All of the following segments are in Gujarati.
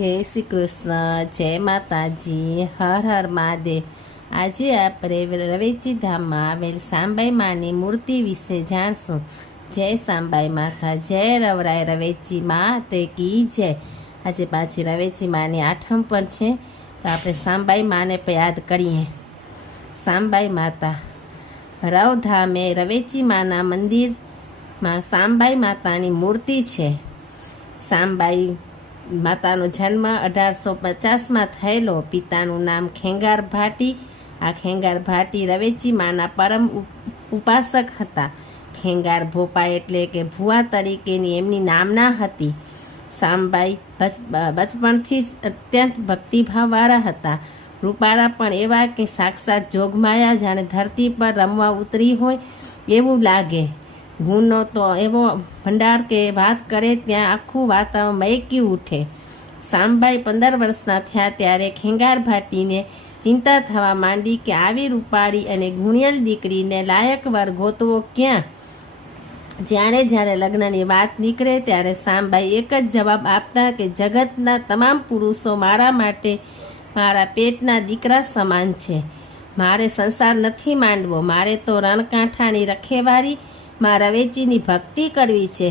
જય શ્રી કૃષ્ણ, જય માતાજી, હર હર મહાદેવ. આજે આપણે રવેચી ધામમાં આવેલ સાંબાઈ માની મૂર્તિ વિશે જાણશું. જય સાંબાઈ માતા, જય રવરાય રવેચી મા, તે કી જય. આજે પાછી રવેચી માની આઠમ પર છે, તો આપણે સાંબાઈ માને પણ યાદ કરીએ. સાંબાઈ માતા, રવધામે રવેચી માના મંદિરમાં સાંબાઈ માતાની મૂર્તિ છે. સાંબાઈ માતાનો જન્મ અઢારસો પચાસમાં થયેલો. પિતાનું નામ ખેંગાર ભાટી. આ ખેંગાર ભાટી રવેચી માના પરમ ઉપ- ઉપાસક હતા. ખેંગાર ભોપા એટલે કે ભુવા તરીકેની એમની નામના હતી. સામબાઈ બચપણથી જ અત્યંત ભક્તિભાવવાળા હતા. રૂપાળા પણ એવા કે સાક્ષાત જોગમાયા જાણે ધરતી પર રમવા ઉતરી હોય એવું લાગે. ગુણનો તો એવો ભંડાર કે વાત કરે ત્યાં આખું વાતાવરણ મયકી ઉઠે. સામભાઈ પંદર વર્ષના થયા ત્યારે ખેંગાર ભાટીને ચિંતા થવા માંડી કે આવી રૂપાળી અને ગુણિયલ દીકરીને લાયક વર ગોતવો ક્યાં? જ્યારે જ્યારે લગ્નની વાત નીકળે ત્યારે સામભાઈ એક જ જવાબ આપતા કે જગતના તમામ પુરુષો મારા માટે મારા પેટના દીકરા સમાન છે. મારે સંસાર નથી માંડવો. મારે તો રણકાંઠાની રખેવારી મારા વેચીની ભક્તિ કરવી છે.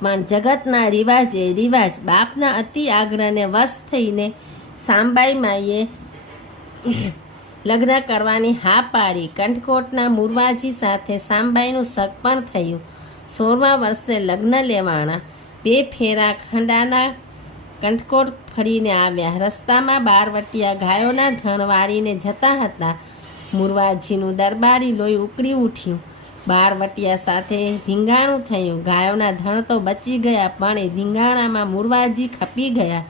પણ જગતના રિવાજે રિવાજ બાપના અતિ આગ્રહને વશ થઈને સાંબાઈ માઈએ લગ્ન કરવાની હા પાડી. કંઠકોટના મુરવાજી સાથે સાંબાઈનું સગપણ થયું. સોળમા વર્ષે લગ્ન લેવાના બે ફેરા ખંડાના કંઠકોટ ફરીને આવ્યા. રસ્તામાં બારવટિયા ગાયોના ધણ વાળીને જતા હતા. મુરવાજીનું દરબારી લોહી ઉકળી ઉઠ્યું. બારવટિયા સાથે ધીંગાણું થયું. ગાયોના ધણ તો બચી ગયા, પણ એ ધીંગાણામાં મુરવાજી ખપી ગયા.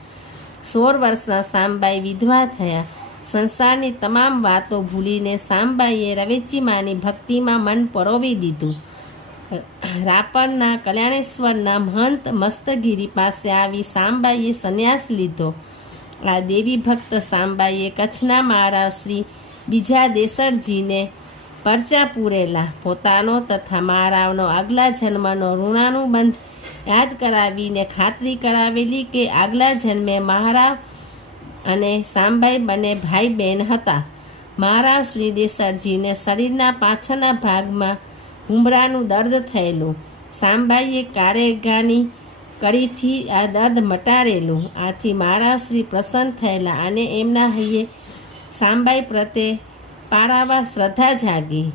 સોળ વર્ષના સામબાઈ વિધવા થયા. સંસારની તમામ વાતો ભૂલીને સામબાઈએ રવેચી માની ભક્તિમાં મન પરોવી દીધું. રાપણના કલ્યાણેશ્વરના મહંત મસ્તગીરી પાસે આવી સામબાઈએ સંન્યાસ લીધો. આ દેવી ભક્ત સામબાઈએ કચ્છના મહારાજ શ્રી બીજા દેસરજીને પરચા પૂરેલા. પોતાનો તથા મહારાવનો આગલા જન્મનો ઋણાનુબંધ યાદ કરાવીને ખાતરી કરાવેલી કે આગલા જન્મે મહારાવ અને સાંબાઈ બંને ભાઈ બહેન હતા. મહારાવ શ્રી દેસરજીને શરીરના પાછળના ભાગમાં હુમરાનું દર્દ થયેલું. સાંબાઈએ કારેગાની કડીથી આ દર્દ મટાડેલું. આથી મહારાવ શ્રી પ્રસન્ન થયેલા અને એમના હૈયે સાંબાઈ પ્રત્યે પારાવાર શ્રદ્ધા જાગી.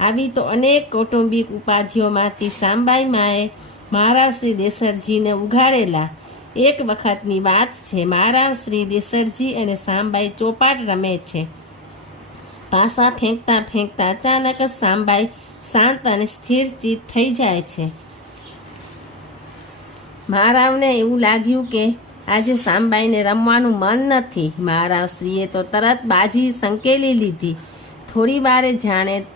આવી તો અનેક કૌટુંબિક ઉપાધિઓમાંથી સાંભાઈ માએ મહારાવ શ્રી દેસરજીને ઉઘાડેલા. એક વખતની વાત છે, મહારાવ શ્રી દેસરજી અને સાંભાઈ ચોપાટ રમે છે. પાસા ફેંકતા ફેંકતા અચાનક જ સાંભાઈ શાંત અને સ્થિરચિત થઈ જાય છે. મહારાવને એવું લાગ્યું કે આજે સાંબાઈને રમવાનું મન નથી. મહારાવશ્રીએ તો તરત બાજી સંકેલી લીધી. થોડી વારે જાણે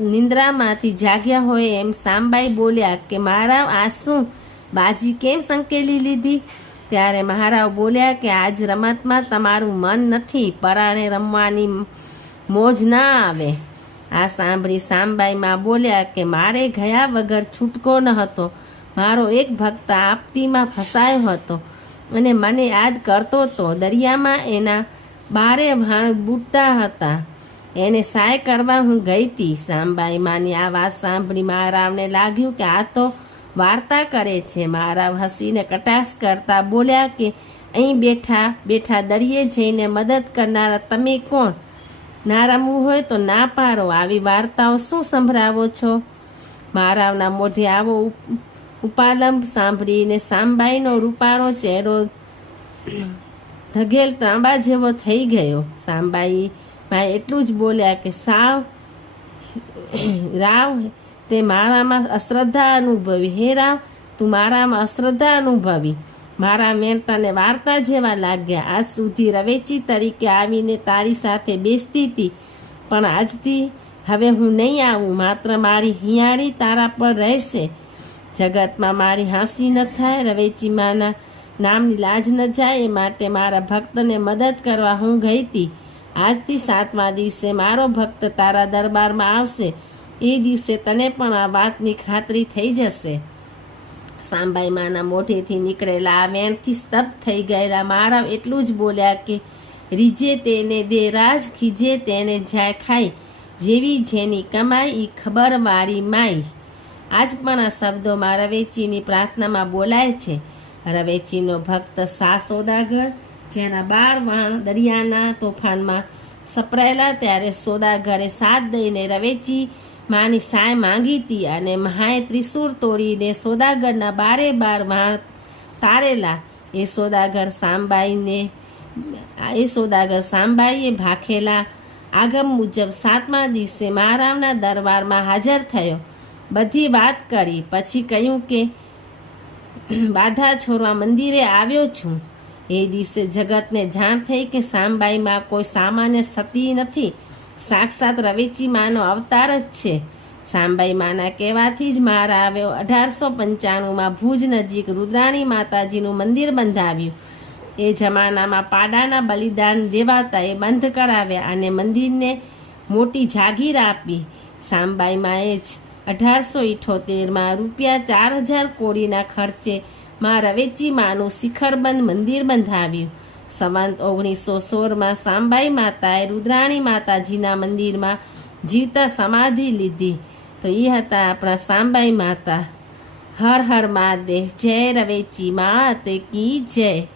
નિંદ્રામાંથી જાગ્યા હોય એમ સાંબાઈ બોલ્યા કે મહારાવ આ શું? બાજી કેમ સંકેલી લીધી? ત્યારે મહારાવ બોલ્યા કે, આજ રમતમાં તમારું મન નથી. પરાણે રમવાની મોજ ના આવે. આ સાંભળી સાંબાઈમાં બોલ્યા કે, મારે ગયા વગર છૂટકો ન હતો. મારો એક ભક્ત આપતીમાં ફસાયો હતો. અને મને યાદ કરતો હતો દરિયામાં એના બારે ભાણ બુટતા હતા. એને સહાય કરવા હું ગઈ હતી સાંબાઈ માની આ વાત સાંભળી મહારાવને લાગ્યું કે આ તો વાર્તા કરે છે. મહારાવ હસીને કટાક્ષ કરતા બોલ્યા કે, અહીં બેઠા બેઠા દરિયે જઈને મદદ કરનારા તમે કોણ? ના રમવું હોય તો ના પાડો. આવી વાર્તાઓ શું સંભળાવો છો? મહારાવના મોઢે આવો ઉપાલંબ સાંભળીને સાંબાઈનો રૂપાળો ચહેરો ધગેલ તાંબા જેવો થઈ ગયો. સાંબાઈ ભાઈ એટલું જ બોલ્યા કે, સાવ, રાવ, તે મારામાં અશ્રદ્ધા અનુભવી. હે રાવ, તું મારામાં અશ્રદ્ધા અનુભવી. મારા મેં વાર્તા જેવા લાગ્યા. આજ સુધી રવેચી તરીકે આવીને તારી સાથે બેસતી હતી. પણ આજથી હવે હું નહીં આવું. માત્ર મારી હિયારી તારા પર રહેશે. જગતમાં મારી હાંસી ન થાય, રવેચી માના નામની લાજ ન જાય, એ માટે મારા ભક્તને મદદ કરવા હું ગઈ હતી આજથી સાતમા દિવસે મારો ભક્ત તારા દરબારમાં આવશે. એ દિવસે તને પણ આ વાતની ખાતરી થઈ જશે. સાંબાઈ માના મોઢેથી નીકળેલા આ વેનથી સ્તબ્ધ થઈ ગયેલા મારા એટલું જ બોલ્યા કે, રીજે તેને દે રાજ, ખીજે તેને જાય ખાઈ જેવી જેની કમાઈ ઈ ખબર મારી માઈ. આજ પણ આ શબ્દોમાં રવેચીની પ્રાર્થનામાં બોલાય છે. રવેચીનો ભક્ત સા સોદાગર, જેના બાર વાણ દરિયાના તોફાનમાં સપરાયેલા ત્યારે સોદાગરે સાથ દઈને રવેચી માની સાય માંગી હતી અને મહાએ ત્રિશૂળ તોડીને સોદાગરના બારે બાર વાણ તારેલા. એ સોદાગર સાંભાઈને એ સોદાગર સાંભાઈએ ભાખેલા આગમ મુજબ સાતમા દિવસે મહારાવના દરબારમાં હાજર થયો. બધી વાત કરી. પછી કહ્યું કે, બાધા છોડવા મંદિરે આવ્યો છું. એ દિવસે જગતને જાણ થઈ કે સામબાઈમાં કોઈ સામાન્ય સતી નથી. સાક્ષાત રવેચી માનો અવતાર જ છે. સામબાઈ માના કહેવાથી જ માર આવ્યો અઢારસો પંચાણુંમાં ભુજ નજીક રુદ્રાણી માતાજીનું મંદિર બંધાવ્યું. એ જમાનામાં પાડાના બલિદાન દેવાતા એ બંધ કરાવ્યા અને મંદિરને મોટી જાગીર આપી. સાંબાઈમાં એ જ અઢારસો ઇઠોતેરમાં રૂપિયા ચાર હજાર કોડીના ખર્ચે માં રવેચી માનું શિખરબંધ મંદિર બંધાવ્યું. સંવંત ઓગણીસો સોળમાં સાંબાઈ માતાએ રુદ્રાણી માતાજીના મંદિરમાં જીવતા સમાધિ લીધી. તો એ હતા આપણા સાંબાઈ માતા. હર હર મહાદેવ, જય રવેચી માત કી જય.